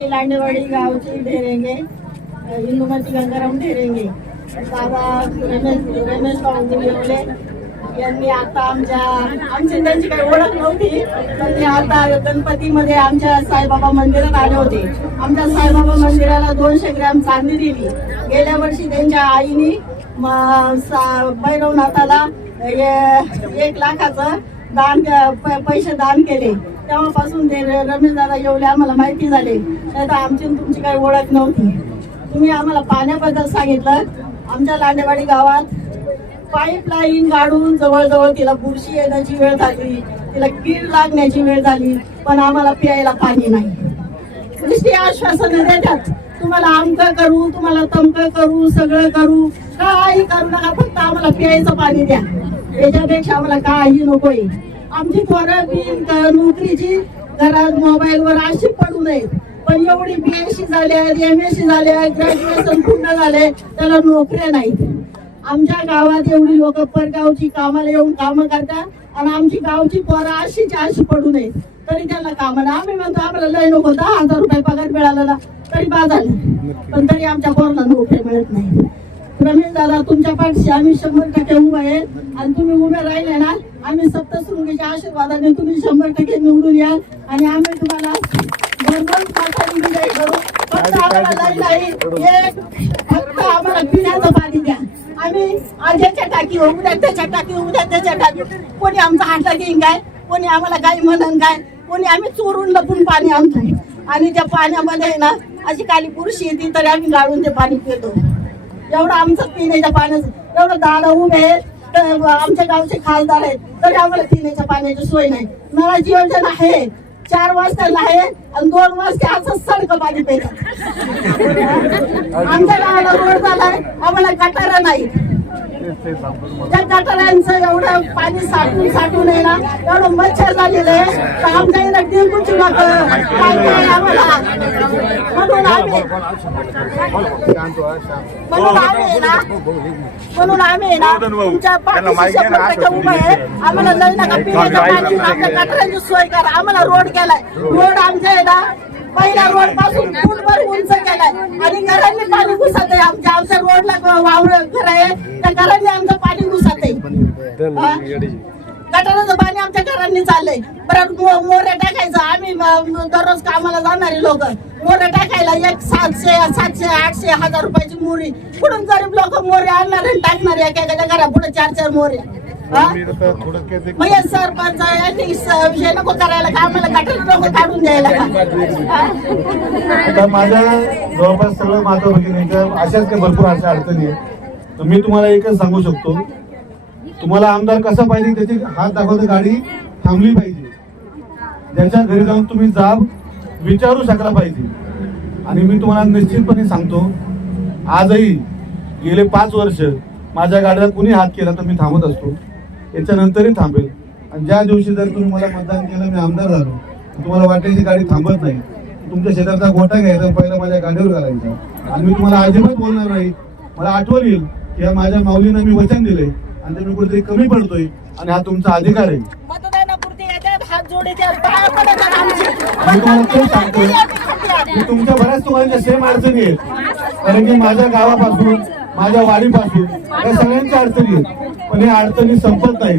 लांडेवाडी गावची ढेरेंगे इंदुमती गंगाराम ढेरेंगे. बाबा रमेश रमेश पाहुणे मिळवले यांनी आता आमच्या आमची त्यांची काही ओळख नव्हती पण ते आता गणपतीमध्ये आमच्या साईबाबा मंदिरात आले होते. आमच्या साईबाबा मंदिराला दोनशे ग्रॅम चांदी दिली. गेल्या वर्षी त्यांच्या आईनी म- भैरवनाथाला एक लाखाचं दान प- पैसे दान केले. तेव्हापासून ते रमेश दादा येवले आम्हाला माहिती झाले. नाही तर आमची तुमची काही ओळख नव्हती. तुम्ही आम्हाला पाण्याबद्दल सांगितलं. आमच्या लांडेवाडी गावात पाईपलाईन गाडून जवळजवळ तिला बुरशी येण्याची वेळ झाली तिला कीड लागण्याची वेळ झाली पण आम्हाला प्यायला पाणी नाही. नुसती आश्वासन देतात तुम्हाला अमक करू तुम्हाला तमक करू सगळं करू काही करू नका फक्त आम्हाला प्यायचं पाणी द्या. याच्यापेक्षा आम्हाला काही नकोय. आमची थोडं बिन नोकरीची घरात मोबाईलवर अशी पडू नयेत. पण एवढी बीएससी झाल्या एम एस सी झाल्या ग्रॅज्युएशन पूर्ण झाले त्याला नोकऱ्या नाहीत. आमच्या गावात एवढी लोक परगावची कामाला येऊन कामं करतात आणि आमची गावची पोरं अशीची अशी पडू नये. तरी त्यांना कामं नाही आम्ही म्हणतो आम्हाला लय नको दहा हजार रुपये पगार मिळाला ना तरी बाद झाले पण तरी आमच्या पोराला नोकरी मिळत नाही. रमेश दादा तुमच्या पाठशी आम्ही शंभर टक्के उभे आहेत. आणि तुम्ही उभे राहिले ना आम्ही सप्तशृंगीच्या आशीर्वादाने तुम्ही शंभर टक्के निवडून याल. आणि आम्ही तुम्हाला फक्त आम्हाला पिण्याचं पाणी द्या आम्ही टाकी उद्या त्याच्या टाकी उद्या त्याच्या टाकी. कोणी आमचा हाता घेईन काय? कोणी आम्हाला गाई म्हणन काय? कोणी आम्ही चोरून लपून पाणी आणतो आणि त्या पाण्यामध्ये आहे ना अशी काली पुरुष येते तरी आम्ही गाळून ते पाणी पितो. एवढं आमचं पिण्याच्या पाण्याचं एवढं दादा उभे आहेत आमच्या गावचे खासदार आहेत तरी आम्हाला पिण्याच्या पाण्याची सोय नाही. नळाची योजना आहे. चार वाजता आहे आणि दोन वाजता असं सडक पाणी पेट आमच्या गावाला रोड झालाय आम्हाला गटारा नाही. त्या गटारांचं एवढं पाणी साठून साठून आहे ना एवढं मच्छर झालेलं आहे तर आमच्या इथं काय आम्हाला? म्हणून आम्ही म्हणून आम्ही ना म्हणून आम्ही ना तुमच्या पाठीशी शंभर टक्के उभं आहे. आम्हाला लई नका पिण्याचं पाणी आमच्या गटारांची सोय करा. आम्हाला रोड केलाय. रोड आमच्या आहे ना पहिल्या रोडपासून फूटभर उंच केलाय. आणि घरांनी पाणी घुसत आहे. आमच्या आमच्या रोडला वावर घर आहे. त्या घरांनी आमचं पाणी घुसत आहे? गटाराचं पाणी आमच्या घरांनी चाललंय. परत मो- मोऱ्या टाकायचं. आम्ही दररोज कामाला जाणारे लोक. मोऱ्या टाकायला एक सातशे सातशे आठशे हजार रुपयाची मोरी. कुठून गरीब लोक मोरे आणणार आणि टाकणार? एका एका घरा पुढे चार चार मोऱ्या. हे? सरपंच विषय नको करायला का आम्हाला नको काढून द्यायला. का माझ्या जवळपास सगळं माता भगिनींच्या अशाच काही भरपूर अशा अडचणी आहेत. तर मी तुम्हाला एकच सांगू शकतो. तुम्हाला आमदार कसा पाहिजे त्याची हात दाखवता गाडी थांबली पाहिजे. ज्याच्या घरी जाऊन तुम्ही जाब विचारू शकला पाहिजे. आणि मी तुम्हाला निश्चितपणे सांगतो आजही गेले पाच वर्ष माझ्या गाडीला कुणी हात केला तर मी थांबत असतो. याच्यानंतरही थांबेल. आणि ज्या दिवशी जर तुम्ही मला मतदान केलं मी आमदार झालो तुम्हाला वाटायची गाडी थांबत नाही. तुमच्या शेताचा गोटा घ्यायचा पहिला माझ्या गाडीवर घालायचा. आणि मी तुम्हाला अजिबात बोलणार नाही. मला आठवण येईल की या माझ्या माऊलींना मी वचन दिले आणि ते मी कुठेतरी कमी पडतोय. आणि हा तुमचा अधिकार आहे. मी तुम्हाला तेच सांगतो मी तुमच्या बऱ्याच तुम्हाला सेम अडचणी आहेत. कारण की माझ्या गावापासून माझ्या वाडीपासून या सगळ्यांच्या अडचणी आहेत. पण या अडचणी संपत नाही